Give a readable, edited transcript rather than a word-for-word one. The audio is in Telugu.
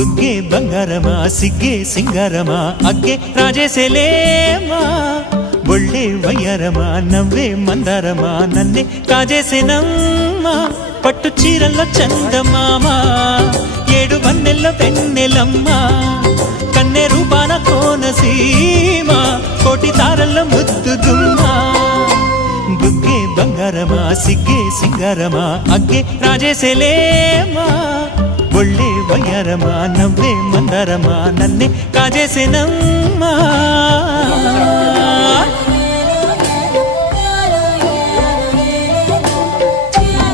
బుగ్గే బంగారమా సిగ్గే సింగారమా అగ్గే రాజేసేలేమా ఒళ్ళే వయ్యారమా నవ్వే మందారమా నన్నే కాజేసేనమ్మా పట్టు చీరల్లో చందమామా ఏడు వన్నెల్లో వెన్నెలమ్మా కన్నె రూపాన కోనసీమ కోటి తారల్లో ముద్దుగుమ్మా బుగ్గే బంగారమా సిగ్గే సింగారమా అగ్గే రాజేసేలేమా ఒళ్ళే వయ్యారమా నవ్వే మందారమా నన్నే కాజేసేనమ్మా